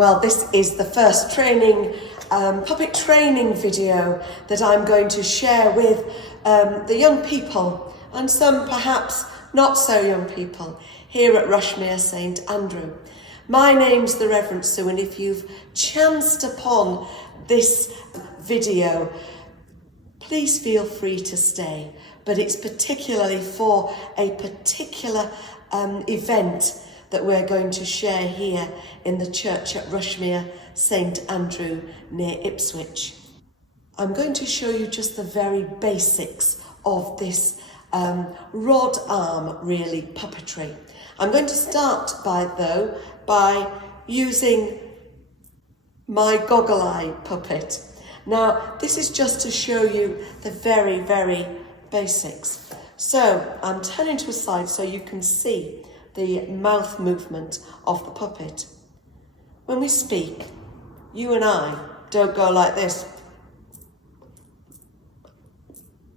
Well, this is the first puppet training video that I'm going to share with the young people and some perhaps not so young people here at Rushmere St Andrew. My name's the Reverend Sue, and if you've chanced upon this video, please feel free to stay, but it's particularly for a particular event that we're going to share here in the church at Rushmere St Andrew near Ipswich. I'm going to show you just the very basics of this rod arm really puppetry. I'm going to start by using my goggle eye puppet. Now this is just to show you the very, very basics. So I'm turning to a side so you can see the mouth movement of the puppet. When we speak, you and I don't go like this.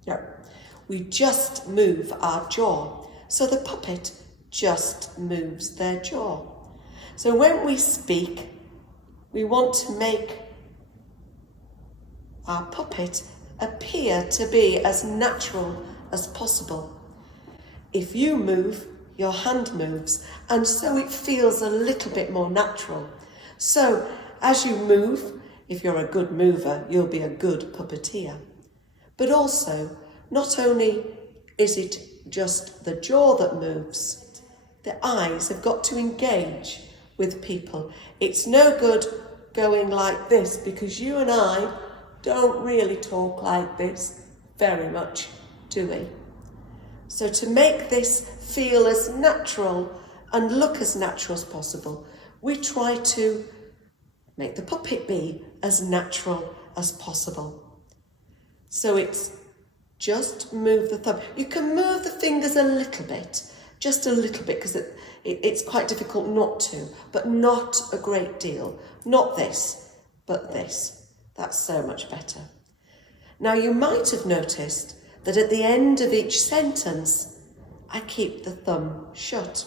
No, we just move our jaw. So the puppet just moves their jaw. So when we speak, we want to make our puppet appear to be as natural as possible. If you move, your hand moves, and so it feels a little bit more natural. So as you move, if you're a good mover, you'll be a good puppeteer. But also, not only is it just the jaw that moves, the eyes have got to engage with people. It's no good going like this, because you and I don't really talk like this very much, do we? So to make this feel as natural and look as natural as possible, we try to make the puppet be as natural as possible. So it's just move the thumb. You can move the fingers a little bit, just a little bit, because it's quite difficult not to, but not a great deal. Not this, but this. That's so much better. Now you might have noticed that at the end of each sentence, I keep the thumb shut.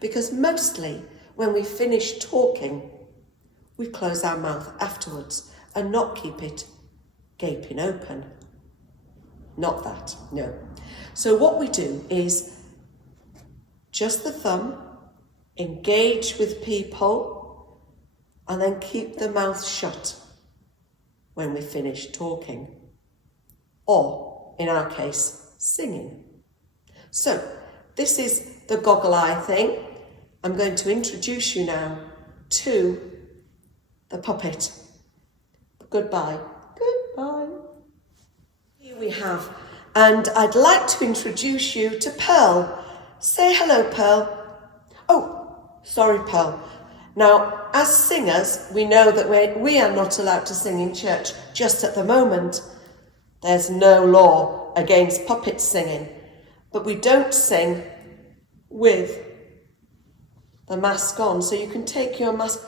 Because mostly when we finish talking, we close our mouth afterwards and not keep it gaping open. Not that, no. So what we do is just the thumb, engage with people, and then keep the mouth shut when we finish talking. Or, in our case, singing. So, this is the goggle eye thing. I'm going to introduce you now to the puppet. Goodbye. Goodbye. Here we have, and I'd like to introduce you to Pearl. Say hello, Pearl. Oh, sorry, Pearl. Now, as singers, we know that we are not allowed to sing in church just at the moment. There's no law against puppet singing, but we don't sing with the mask on. So you can take your mask,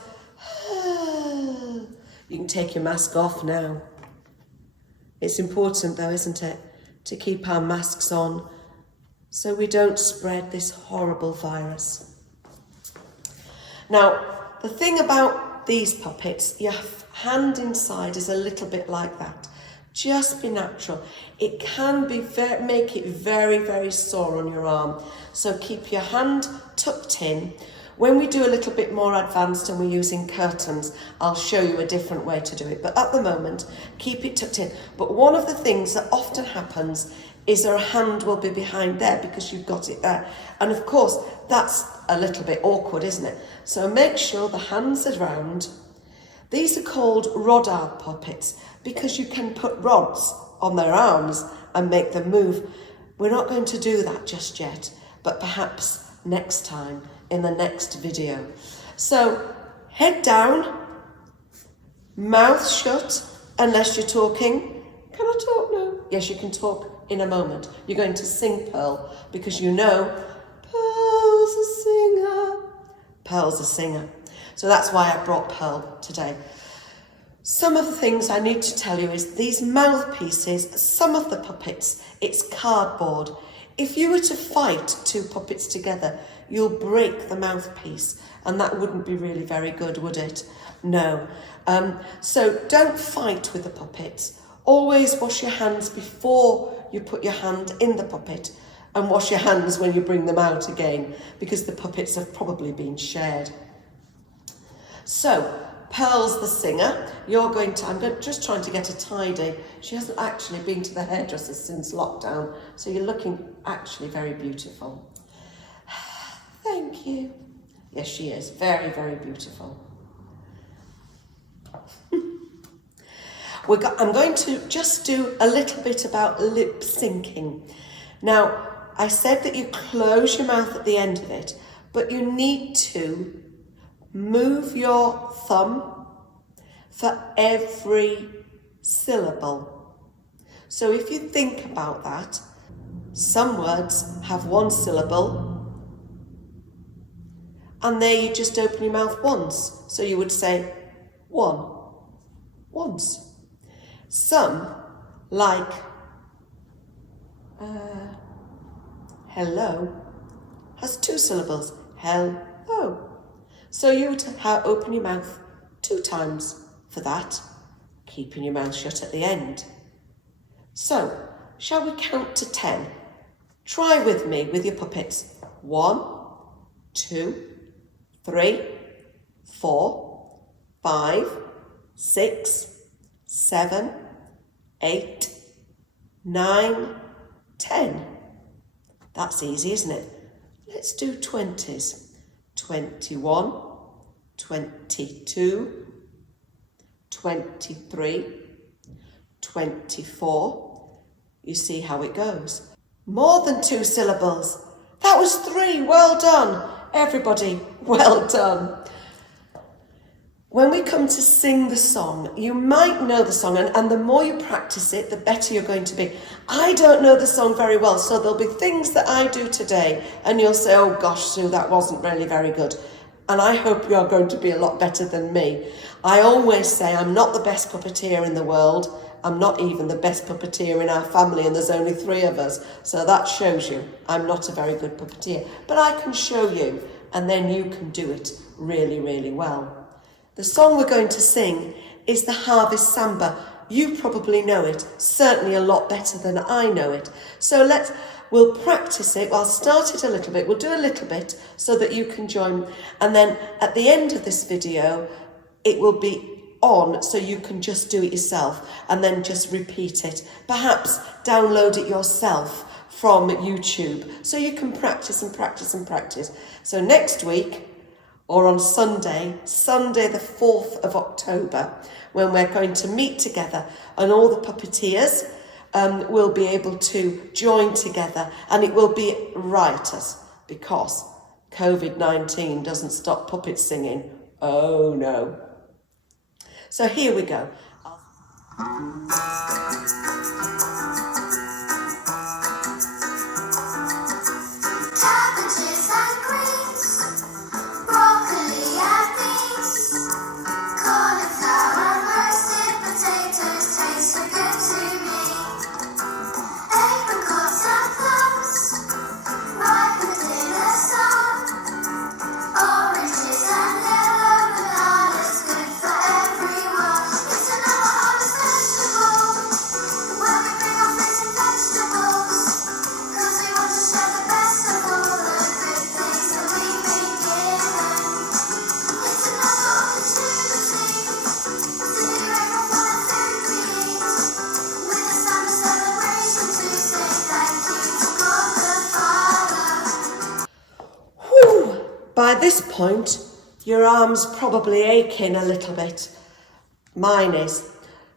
you can take your mask off now. It's important though, isn't it, to keep our masks on so we don't spread this horrible virus. Now, the thing about these puppets, your hand inside is a little bit like that. Just be natural. It can be make it very, very sore on your arm. So keep your hand tucked in. When we do a little bit more advanced and we're using curtains, I'll show you a different way to do it. But at the moment, keep it tucked in. But one of the things that often happens is our hand will be behind there because you've got it there. And of course, that's a little bit awkward, isn't it? So make sure the hands are round. These are called rod arm puppets because you can put rods on their arms and make them move. We're not going to do that just yet, but perhaps next time in the next video. So head down, mouth shut, unless you're talking. Can I talk now? Yes, you can talk in a moment. You're going to sing Pearl because you know Pearl's a singer. Pearl's a singer. So that's why I brought Pearl today. Some of the things I need to tell you is these mouthpieces, some of the puppets, it's cardboard. If you were to fight two puppets together, you'll break the mouthpiece, and that wouldn't be really very good, would it? No. So don't fight with the puppets. Always wash your hands before you put your hand in the puppet, and wash your hands when you bring them out again, because the puppets have probably been shared. So, Pearl's the singer. I'm just trying to get her tidy. She hasn't actually been to the hairdresser since lockdown, so you're looking actually very beautiful. Thank you. Yes, she is. Very, very beautiful. I'm going to just do a little bit about lip syncing. Now, I said that you close your mouth at the end of it, but you need to move your thumb for every syllable. So if you think about that, some words have one syllable, and there you just open your mouth once. So you would say one, once. Some, like hello, has two syllables, hello. So you would open your mouth 2 times for that, keeping your mouth shut at the end. So, shall we count to 10? Try with me with your puppets. 1, 2, 3, 4, 5, 6, 7, 8, 9, 10. That's easy, isn't it? Let's do 20s. 21, 22, 23, 24. You see how it goes. More than 2 syllables. That was 3. Well done. Everybody, well done. When we come to sing the song, you might know the song, and the more you practice it, the better you're going to be. I don't know the song very well, so there'll be things that I do today, and you'll say, oh gosh, Sue, that wasn't really very good. And I hope you're going to be a lot better than me. I always say I'm not the best puppeteer in the world. I'm not even the best puppeteer in our family, and there's only 3 of us. So that shows you I'm not a very good puppeteer. But I can show you, and then you can do it really, really well. The song we're going to sing is the Harvest Samba. You probably know it, certainly a lot better than I know it. So we'll practice it. I'll start it a little bit. We'll do a little bit so that you can join. And then at the end of this video, it will be on so you can just do it yourself and then just repeat it. Perhaps download it yourself from YouTube so you can practice and practice and practice. So next week, or on Sunday the 4th of October, when we're going to meet together and all the puppeteers will be able to join together, and it will be riotous because COVID-19 doesn't stop puppet singing. Oh no. So here we go. By this point, your arm's probably aching a little bit. Mine is.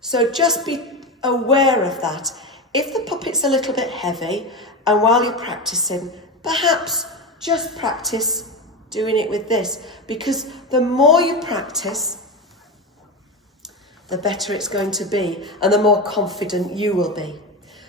So just be aware of that. If the puppet's a little bit heavy, and while you're practicing, perhaps just practice doing it with this, because the more you practice, the better it's going to be, and the more confident you will be.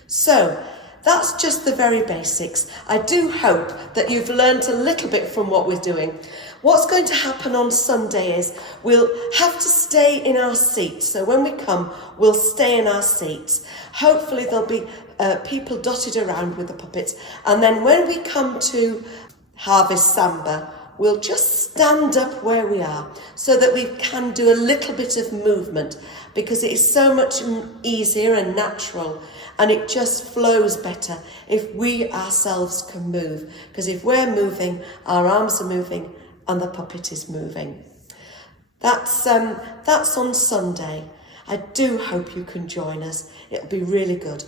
So, that's just the very basics. I do hope that you've learned a little bit from what we're doing. What's going to happen on Sunday is we'll have to stay in our seats. So when we come, we'll stay in our seats. Hopefully there'll be people dotted around with the puppets. And then when we come to Harvest Samba, we'll just stand up where we are so that we can do a little bit of movement, because it is so much easier and natural, and it just flows better if we ourselves can move, because if we're moving, our arms are moving and the puppet is moving. That's on Sunday. I do hope you can join us. It'll be really good.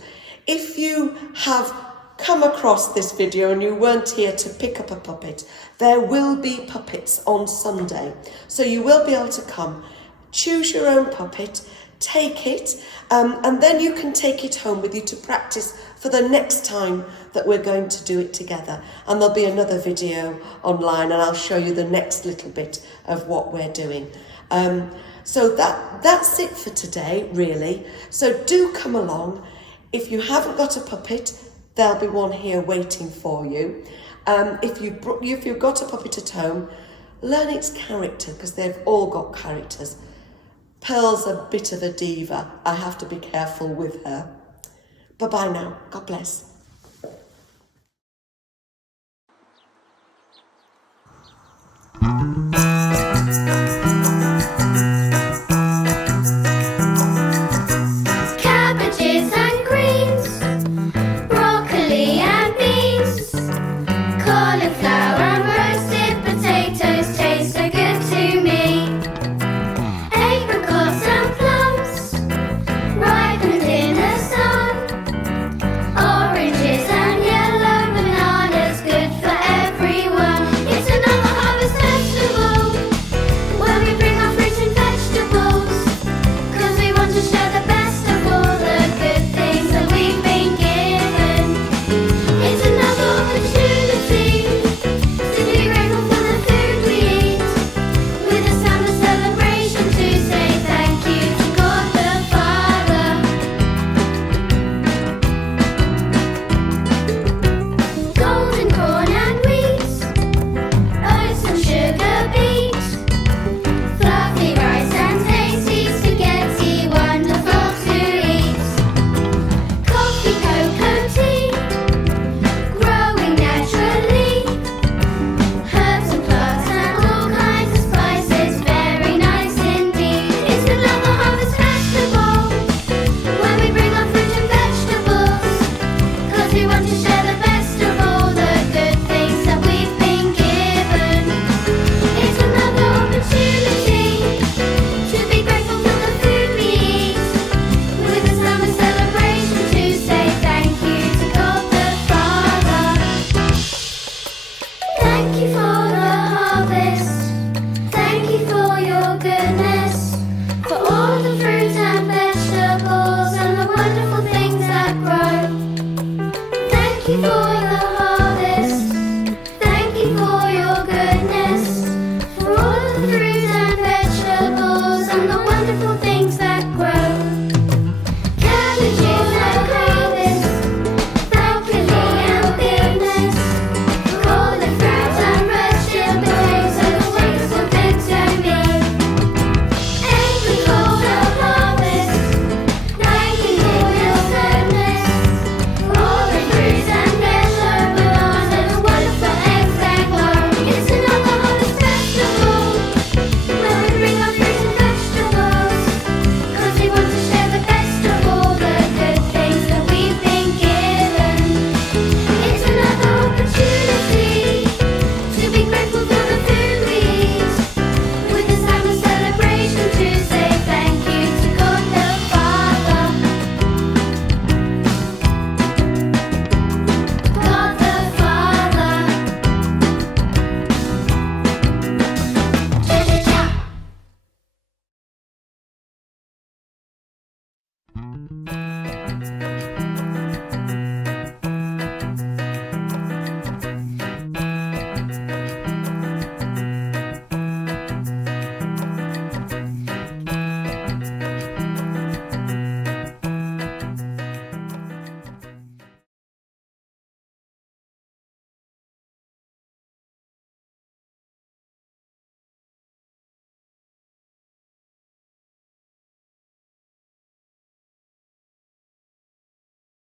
If you have come across this video and you weren't here to pick up a puppet, there will be puppets on Sunday. So you will be able to come, choose your own puppet, take it, and then you can take it home with you to practice for the next time that we're going to do it together. And there'll be another video online, and I'll show you the next little bit of what we're doing. So that's it for today, really. So do come along. If you haven't got a puppet, there'll be one here waiting for you. If you've got a puppet at home, learn its character, because they've all got characters. Pearl's a bit of a diva. I have to be careful with her. Bye-bye now. God bless.